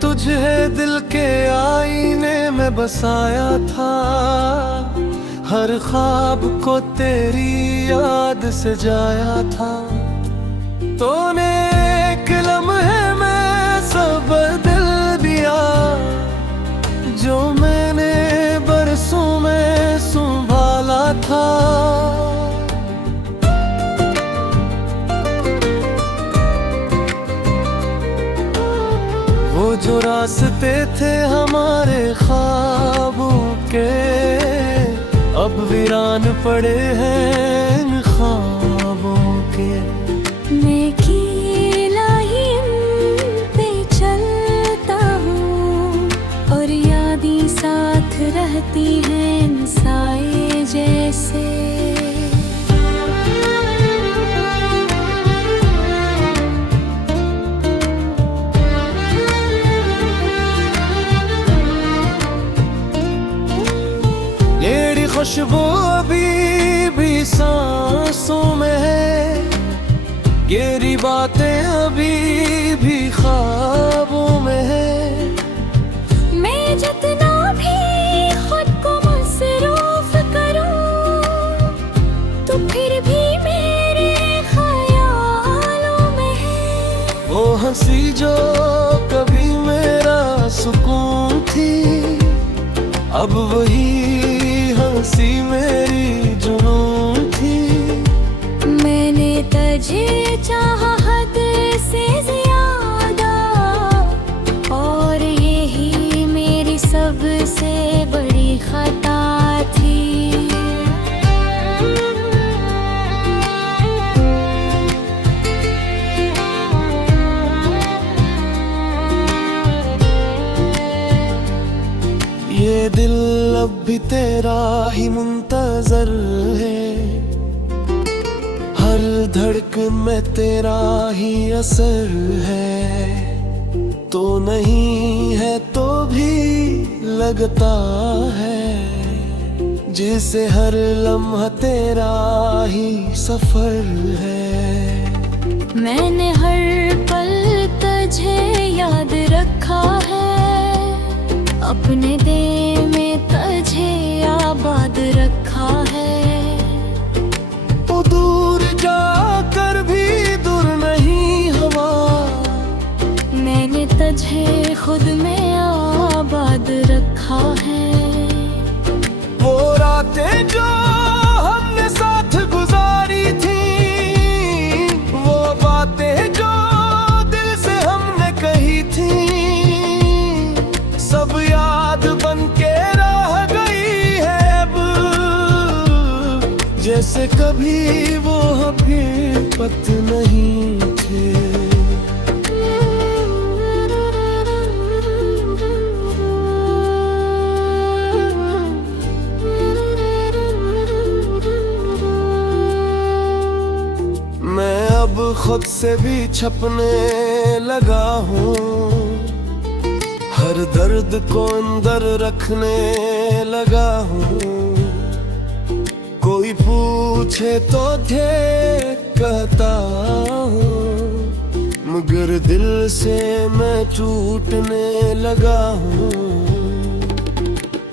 तुझे दिल के आईने में बसाया था, हर ख्वाब को तेरी याद से जाया था। तूने एक लम्हे में सब बदल दिया, जो मैंने बरसों में संभाला था। वो जो रास्ते थे हमारे ख्वाबों के, अब वीरान पड़े हैं इन ख्वाबों के। मैं अकेला ही पे चलता हूँ, और यादें साथ रहती हैं साए जैसे। खुशबू अभी भी सांसों में है, गहरी बातें अभी भी ख्वाबों में है। मैं जितना भी खुद को मसरूफ करूं, तो फिर भी मेरे ख्यालों में है। वो हंसी जो कभी मेरा सुकून थी, अब वही हंसी मेरी जुनून थी। मैंने तुझे चाहा हद से ज्यादा, और यही मेरी सबसे बड़ी खता थी। ये दिल अब भी तेरा ही मुंतजर है, हर धड़कन में तेरा ही असर है। तो नहीं है तो भी लगता है, जिसे हर लम्हा तेरा ही सफर है। मैंने हर पल तुझे याद रखा है, अपने दिल में तुझे आबाद रखा है। वो दूर जाकर भी दूर नहीं हुआ, मैंने तुझे खुद में आबाद रखा है। वो रातें जो हमने साथ गुजारी थी, वो बातें जो दिल से हमने कही थी, सब याद बन के रह गई है अब, जैसे कभी वो हकीकत नहीं थे। मैं अब खुद से भी छपने लगा हूँ, हर दर्द को अंदर रखने लगा हूँ। कोई पूछे तो ढेर कहता हूँ, मगर दिल से मैं टूटने लगा हूँ।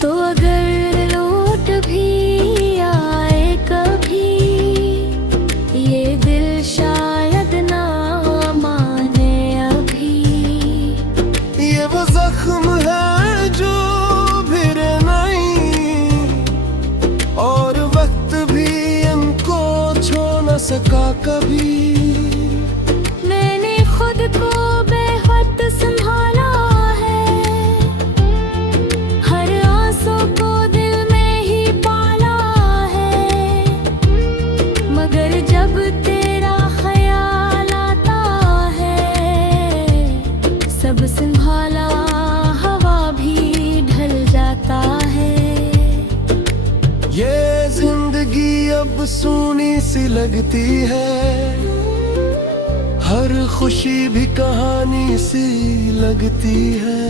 तो अगर लौट भी आए कभी, ये दिल शायद ना माने अभी। ये वो जख्म है जो फिर नहीं, और वक्त भी इनको छोड़ न सका कभी। मैंने खुद को बेहद संभाला है, हर आंसू को दिल में ही पाला है। मगर जब तेरा ख्याल आता है, सब संभाला हवा भी ढल जाता है। ये जिंदगी अब सूनी सी लगती है, हर खुशी भी कहानी सी लगती है।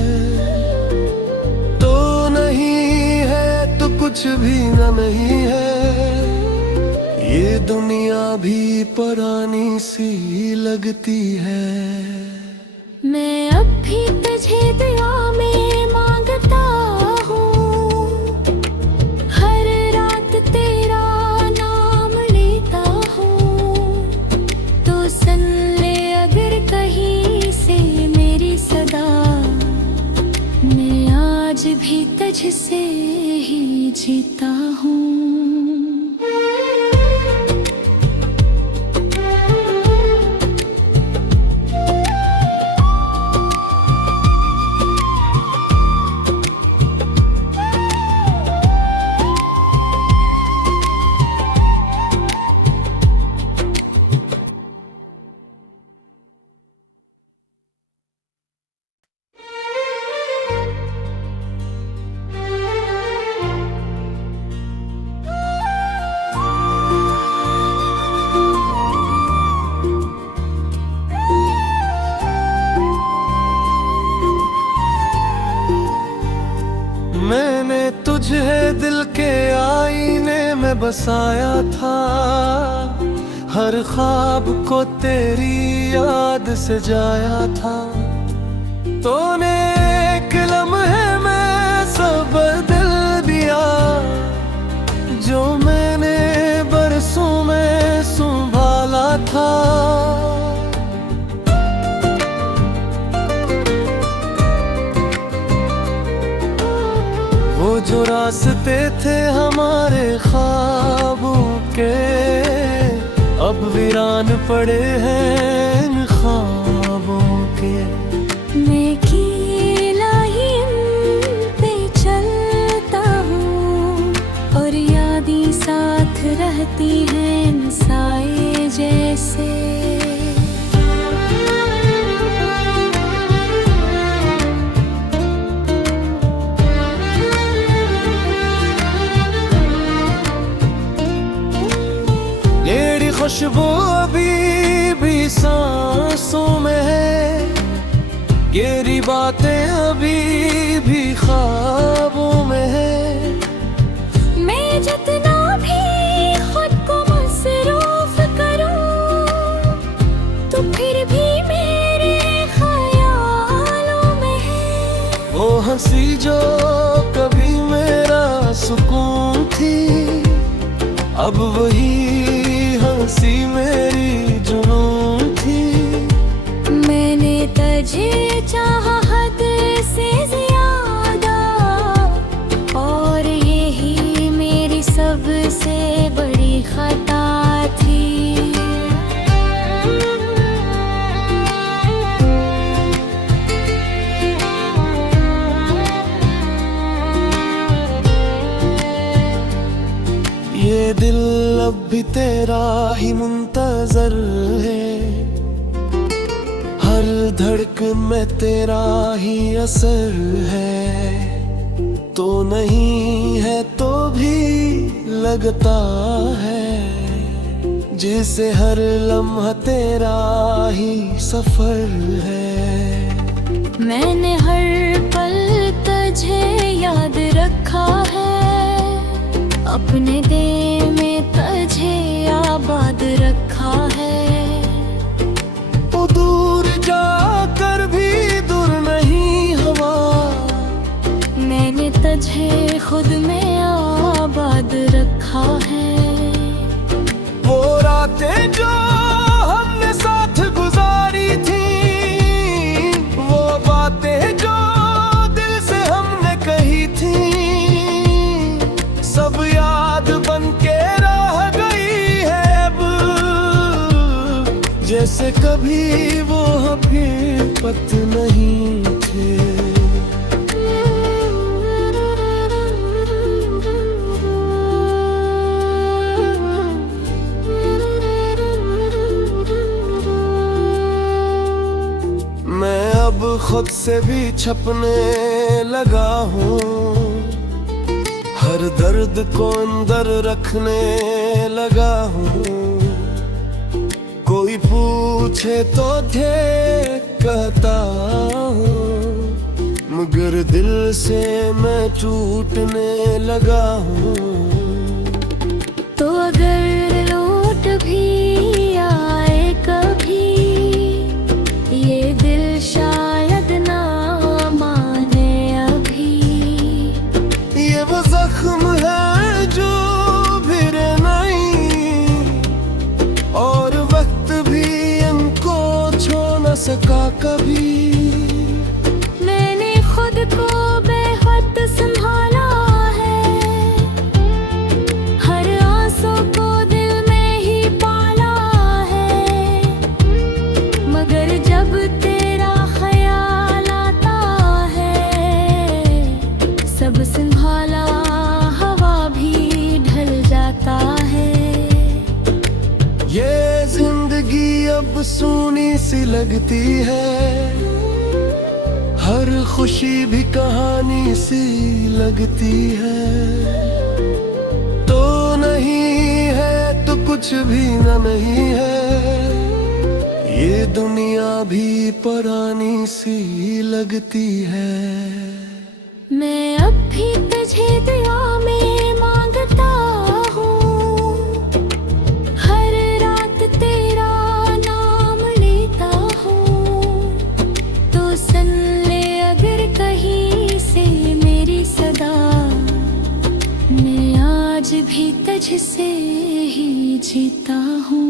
तो नहीं है तो कुछ भी न नहीं है, ये दुनिया भी पुरानी सी लगती है। मैं अब भी तुझे दुआ में मांगता हूँ, हर रात तेरा नाम लेता हूँ। तो सुन ले अगर कहीं से मेरी सदा, मैं आज भी तुझसे ही जीता हूँ। मैंने तुझे दिल के आईने में बसाया था, हर ख्वाब को तेरी याद से जाया था। तूने एक लम्हे में सब बदल दिया, जो मैंने बरसों में संभाला था। वो जो रास्ते थे हमारे ख्वाबों के, अब वीरान पड़े हैं इन ख्वाबों के। मैं अकेला ही इन पे चलता हूँ, और यादें साथ रहती हैं साए जैसे। खुशबू अभी भी सांसों में है, तेरी बातें अभी भी ख्वाबों में है। मैं जितना भी खुद को मसरूफ करूं, तो फिर भी मेरे ख्यालों में है। वो हंसी जो कभी मेरा सुकून थी, अब वही हंसी मेरी जुनून थी। मैंने तुझे चाहा हद से ज्यादा, और यही मेरी सबसे बड़ी खता थी। ये दिल अब भी तेरा ही मुंतजर है, हर धड़कन में तेरा ही असर है। तो नहीं है तो भी लगता है, जिसे हर लम्हा तेरा ही सफर है। मैंने हर पल तुझे याद रखा है, अपने दिल में तुझे आबाद रखा है। वो दूर जाकर भी दूर नहीं हवा, मैंने तुझे खुद में आबाद रखा है। वो रातें जो हमने साथ गुजारी थी, वो बातें जो दिल से हमने कही थी, सब याद बन के रह गई है अब, जैसे कभी वो हकीकत नहीं थे। मैं अब खुद से भी छपने लगा हूँ, हर दर्द को अंदर रखने लगा हूँ। कोई पूछे तो थे कहता हूँ, मगर दिल से मैं टूटने लगा हूँ। तो अगर लौट भी आए कभी, ये दिल शायद ना सका कभी। मैंने खुद को बेहद संभाला है, हर आंसू को दिल में ही पाला है। मगर जब तेरा ख्याल आता है, सब संभाला हवा भी ढल जाता है। ये जिंदगी अब सूनी सी लगती है, हर खुशी भी कहानी सी लगती है। तो नहीं है तो कुछ भी न नहीं है, ये दुनिया भी पुरानी सी लगती है। मैं अब भी तुझे दुआ में मांगता हूँ, हर रात तेरा नाम लेता हूँ। तो सुन ले अगर कहीं से मेरी सदा, मैं आज भी तुझसे ही जीता हूँ।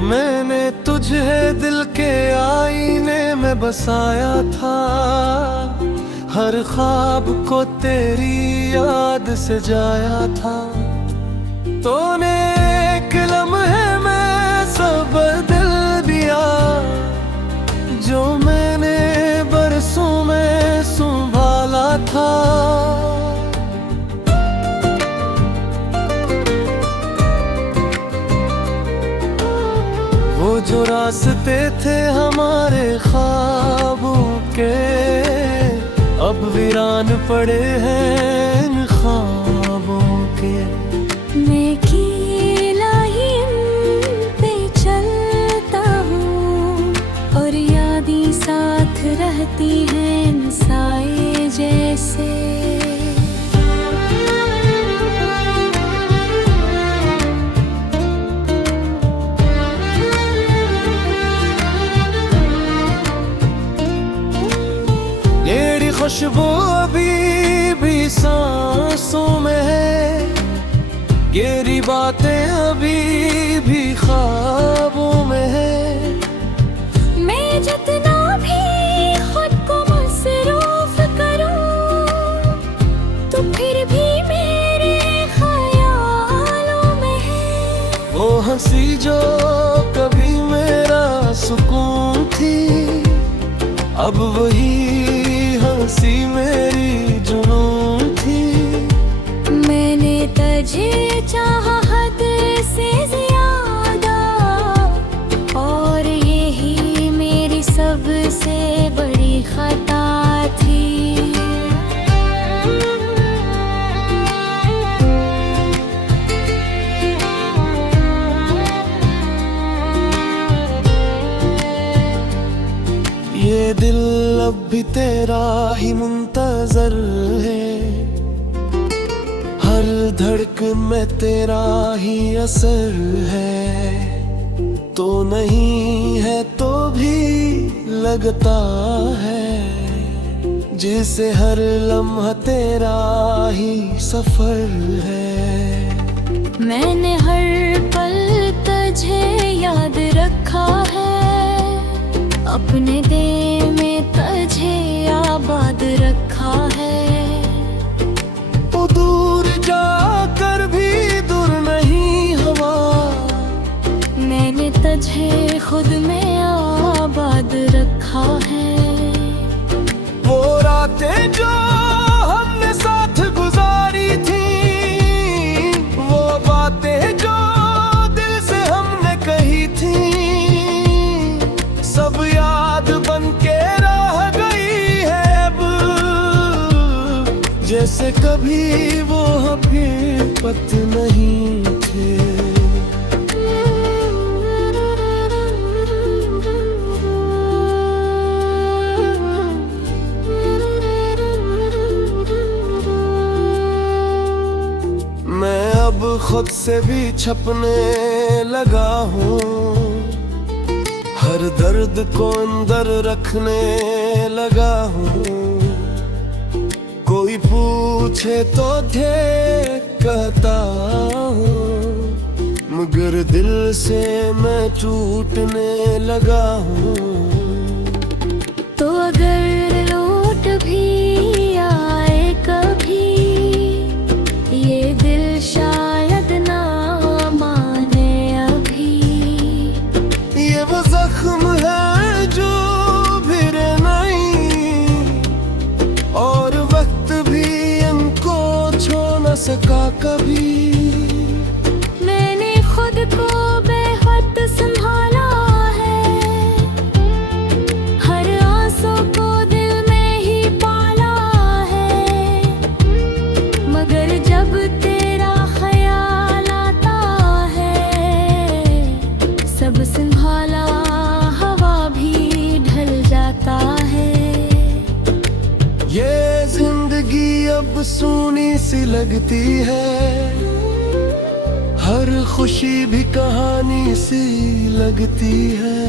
मैंने तुझे दिल के आईने में बसाया था, हर ख्वाब को तेरी याद से जाया था। तूने एक लम्हे में सब दिल दिया, जो मैंने बरसों में संभाला था। वो जो रास्ते थे हमारे ख्वाबों के, अब वीरान पड़े हैं इन ख्वाबों के। मैं अकेला ही इन पे चलता हूँ, और यादें साथ रहती हैं साए जैसे। खुशबू अभी भी सांसों में है, गहरी बातें अभी भी ख्वाबों में है। मैं जितना भी खुद को मसरूफ करूं, तो फिर भी मेरे ख्यालों में है। वो हंसी जो कभी मेरा सुकून थी, अब वही हंसी मेरी जुनून थी। मैंने तुझे चाहा हद से ज्यादा, और यही मेरी सबसे बड़ी खता थी। ये दिल अब भी तेरा ही मुंतजर है, हर धड़कन में तेरा ही असर है। तो नहीं है तो भी लगता है, जैसे हर लम्हा तेरा ही सफर है। मैंने हर पल तुझे याद रखा है, अपने दिल में तुझे आबाद रखा है। वो दूर जाकर भी दूर नहीं हवा, मैंने तुझे खुद में आबाद रखा है। वो रातें जो हमने साथ गुजारी थी, वो बातें जो दिल से हमने कही थी, सब याद बन के रह गई है अब। जैसे कभी वो हकीकत नहीं थे। मैं अब खुद से भी छपने लगा हूँ, हर दर्द को अंदर रखने लगा हूँ। कोई पूछे तो ढेर कहता हूँ, मगर दिल से मैं टूटने लगा हूँ। तो अगर लौट भी आए कभी, ये दिल शायद ना माने अभी। ये वो जख्म है जो फिर नहीं, और वक्त भी इनको छोड़ न सका कभी। मैंने खुद को बेहद संभाला है, हर आंसू को दिल में ही पाला है। मगर जब तेरा ख्याल आता है, सब संभाला हवा भी ढल जाता है। ये जिंदगी अब सूनी सी लगती है, हर खुशी भी कहानी सी लगती है।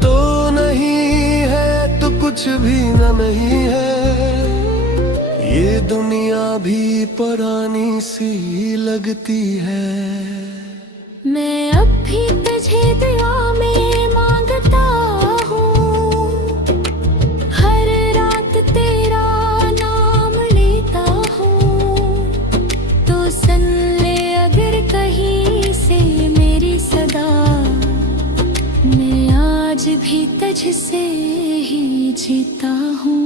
तो नहीं है तो कुछ भी न नहीं है, ये दुनिया भी पुरानी सी लगती है। मैं अब भी तुझे दुआ में मांगता हूँ, हर रात तेरा नाम लेता हूँ। तो सुन ले अगर कहीं से मेरी सदा, मैं आज भी तुझसे ही जीता हूँ।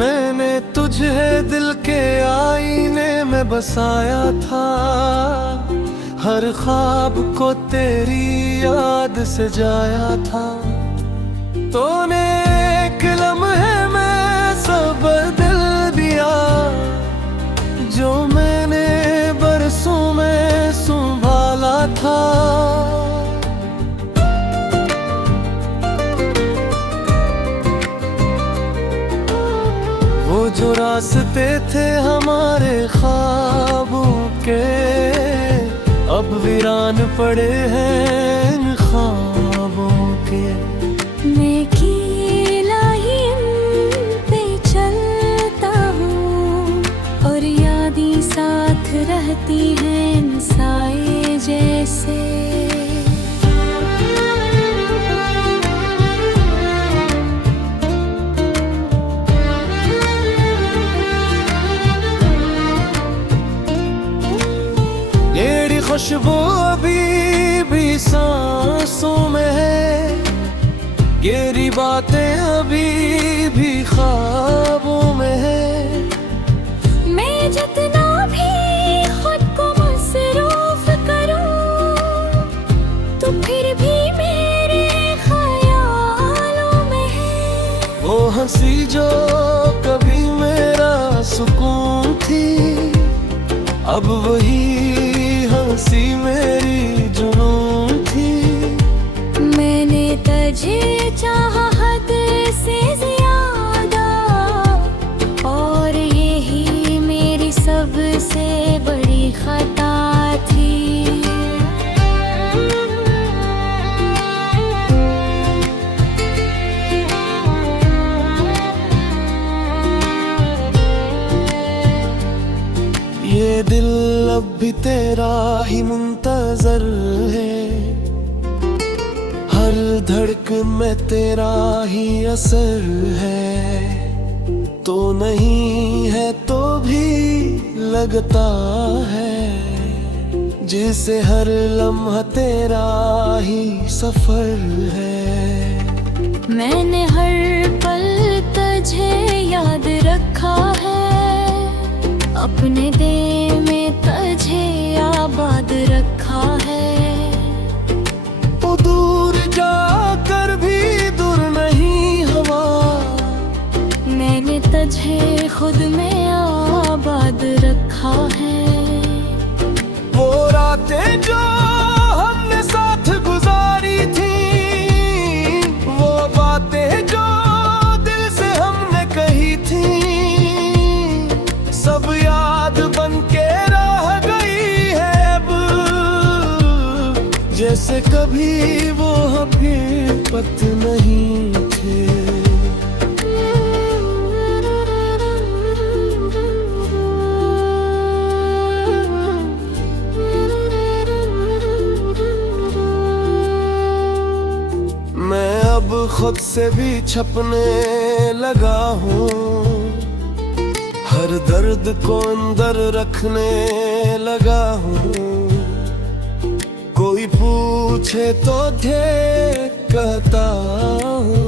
मैंने तुझे दिल के आईने में बसाया था, हर ख्वाब को तेरी याद से जाया था। तूने एक लम्हे में सब बदल दिया, जो मैंने बरसों में संभाला था। वो जो रास्ते थे हमारे ख्वाबों के, अब वीरान पड़े हैं इन ख्वाबों के। मैं अकेला ही इन पे चलता हूँ, और यादें साथ रहती हैं साए जैसे। खुशबू अभी भी सांसों में है, गहरी बातें अभी भी ख्वाबों में है। मैं जितना भी खुद को मसरूफ करूं, तो फिर भी मेरे ख्यालों में है। वो हंसी जो कभी मेरा सुकून थी, अब वही हंसी मेरी जुनून थी। मैंने तुझे चाहा हद से ज्यादा, और यही मेरी सबसे बड़ी खता थी। ये दिल अब भी तेरा ही मुंतजर है, हर धड़कन में तेरा ही असर है। तो नहीं है तो भी लगता है, जिसे हर लम्हा तेरा ही सफर है। मैंने हर पल तुझे याद रखा है, अपने दिल में तुझे आबाद रखा है। वो दूर जाकर भी दूर नहीं हुआ, मैंने तुझे खुद में आबाद रखा है। वो रातें जो हमने साथ गुजारी थी, वो बातें जो दिल से हमने कही थी, सब याद बन के रह गई है अब, जैसे कभी वो हकीकत नहीं थे। मैं अब खुद से भी छपने लगा हूँ, हर दर्द को अंदर रखने लगा हूँ। कोई पूछे तो ढेर कहता हूँ,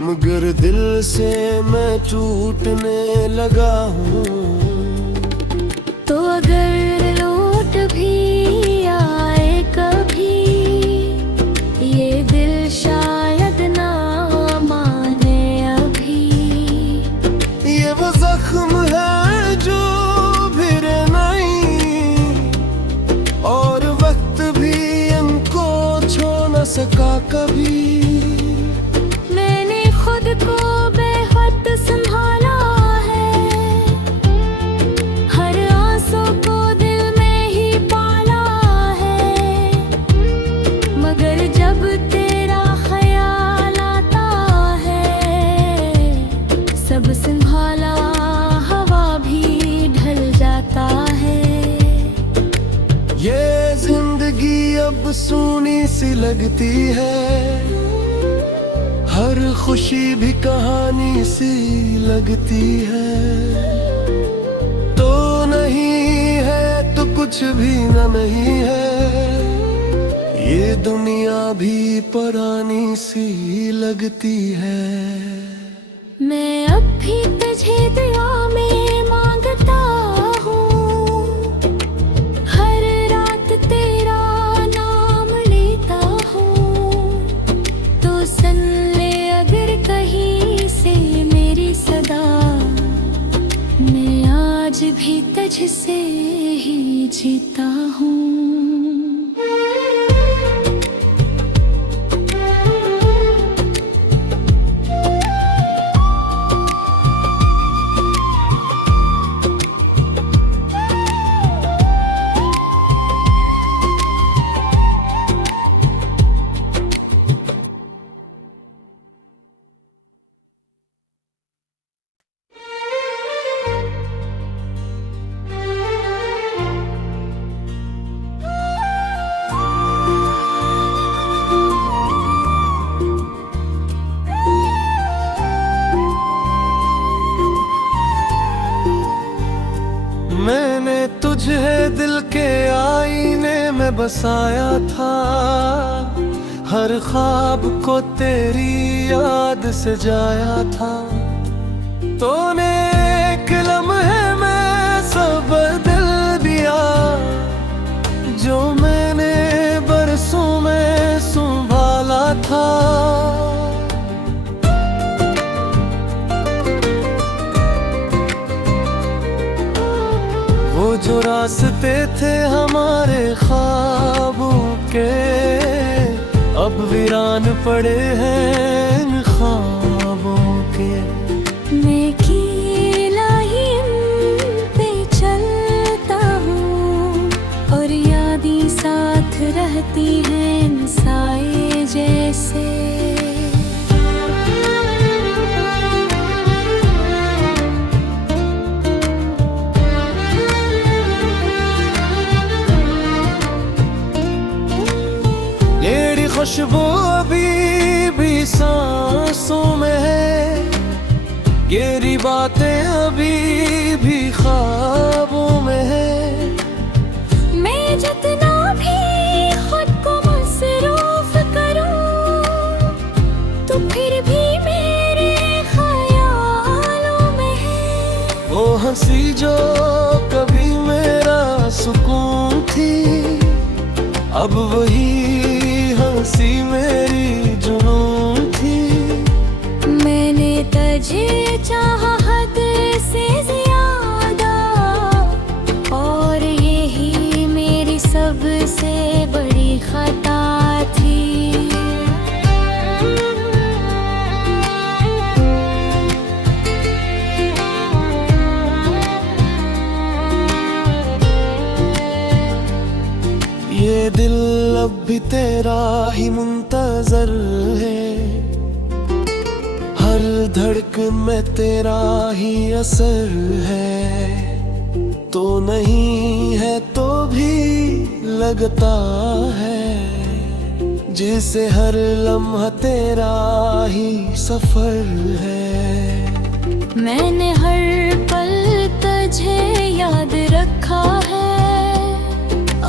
मगर दिल से मैं टूटने लगा हूँ। तो अगर लौट भी आए कभी, ये दिल शायद ना माने अभी। ये वो जख्म है जो फिर नहीं, और वक्त भी इनको छोड़ न सका कभी। मैंने खुद को बेहद संभाला है, हर आंसू को दिल में ही पाला है। मगर जब तेरा ख्याल आता है, सब संभाला हवा भी ढल जाता है। ये जिंदगी अब सूनी सी लगती है, हर खुशी भी कहानी सी लगती है। तो नहीं है तो कुछ भी न नहीं है, ये दुनिया भी पुरानी सी लगती है। मैं अब भी तुझे दुआ में मांगता हूँ, हर रात तेरा नाम लेता हूँ। तो सुन ले अगर कहीं से मेरी सदा, मैं आज भी तुझसे ही जीता हूँ। मैंने तुझे दिल के आईने में बसाया था, हर ख्वाब को तेरी याद से जाया था। तूने एक लम्हे में सब बदल दिया, जो मैंने बरसों में संभाला था। वो जो रास्ते थे हमारे ख्वाबों के, अब वीरान पड़े हैं इन ख्वाबों के। मैं अकेला ही इन पे चलता हूँ, और यादें साथ रहती हैं साए जैसे। खुशबू अभी भी सांसों में है, गहरी बातें अभी भी ख्वाबों में है। मैं जितना भी खुद को मसरूफ करूं, तो फिर भी मेरे ख्यालों में है। वो हंसी जो कभी मेरा सुकून थी, अब वही हंसी मेरी जुनून थी। मैंने तुझे चाहा हद से ज्यादा, और यही मेरी सबसे बड़ी खता थी। ये दिल अब भी तेरा ही मुंतजर है, हर धड़कन में तेरा ही असर है। तो नहीं है तो भी लगता है, जिसे हर लम्हा तेरा ही सफर है। मैंने हर पल तुझे याद रखा है,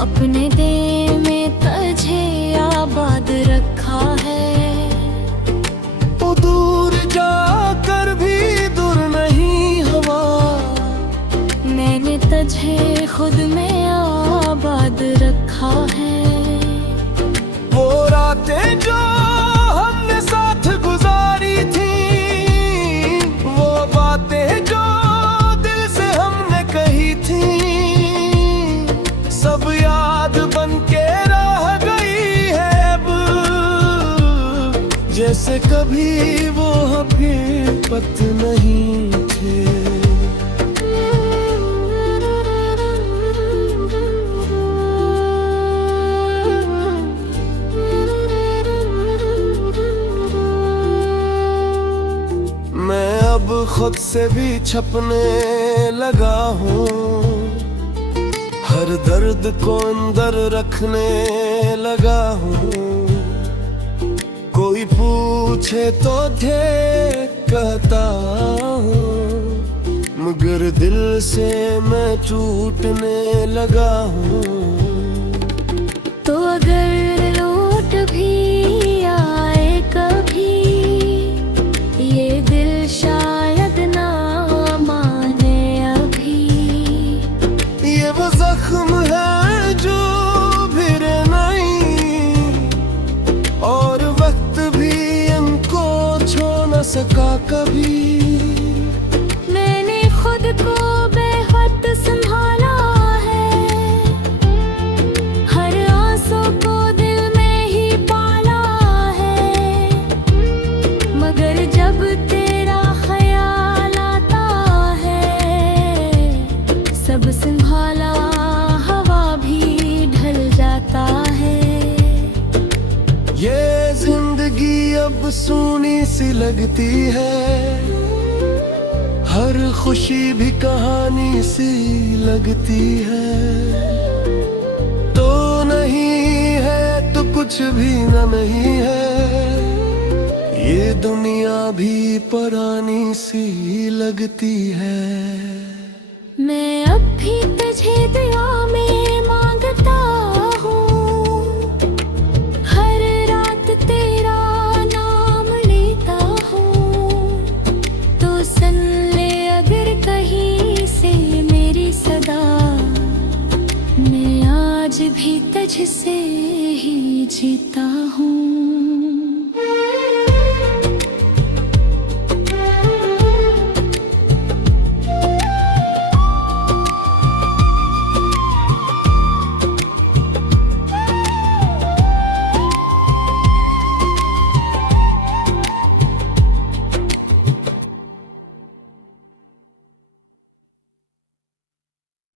अपने दिल में तुझे आबाद रखा है। वो दूर जाकर भी दूर नहीं हवा, मैंने तुझे खुद में आबाद रखा है। वो रातें जो हमने साथ गुजारी थी, वो बातें जो दिल से हमने कही थी, सब याद बन के रह गई है अब, जैसे कभी वो हकीकत नहीं थे। मैं अब खुद से भी छपने लगा हूँ, हर दर्द को अंदर रखने लगा हूँ। कोई पूछे तो ढेर कहता हूँ, मगर दिल से मैं टूटने लगा हूँ। तो अगर लौट भी आए कभी, ये दिल शायद ना माने अभी। ये वो जख्म है जो फिर नहीं, और वक्त भी इनको छोड़ न सका कभी। मैंने खुद को बेहद संभाला है, हर आंसू को दिल में ही पाला है। मगर जब तेरा ख्याल आता है, सब संभाला हवा भी ढल जाता है। ये जिंदगी अब सूनी सी लगती है, हर खुशी भी कहानी सी लगती है। तो नहीं है तो कुछ भी न नहीं है, ये दुनिया भी पुरानी सी लगती है। मैं अब भी तुझे दुआ में मांगता हूँ, हर रात तेरा नाम लेता हूँ। तो सुन ले अगर कहीं से मेरी सदा, मैं आज भी तुझसे ही जीता हूँ।